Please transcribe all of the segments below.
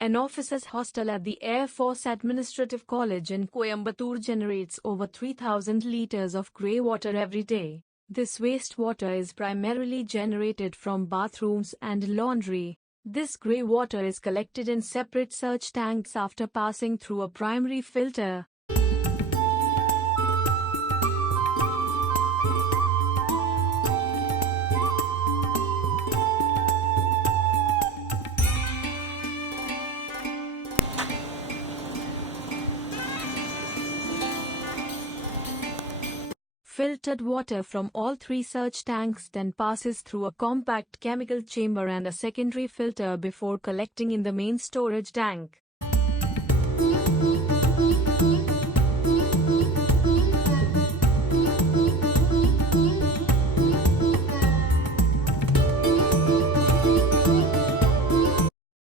An officers' hostel at the Air Force Administrative College in Coimbatore generates over 3,000 litres of greywater every day. This wastewater is primarily generated from bathrooms and laundry. This greywater is collected in separate surge tanks after passing through a primary filter. Filtered water from all three surge tanks then passes through a compact chemical chamber and a secondary filter before collecting in the main storage tank.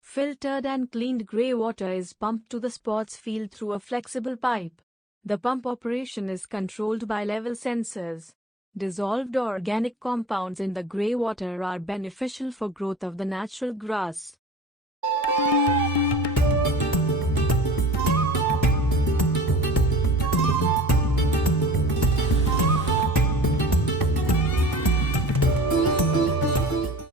Filtered and cleaned greywater is pumped to the sports field through a flexible pipe. The pump operation is controlled by level sensors. Dissolved organic compounds in the greywater are beneficial for growth of the natural grass.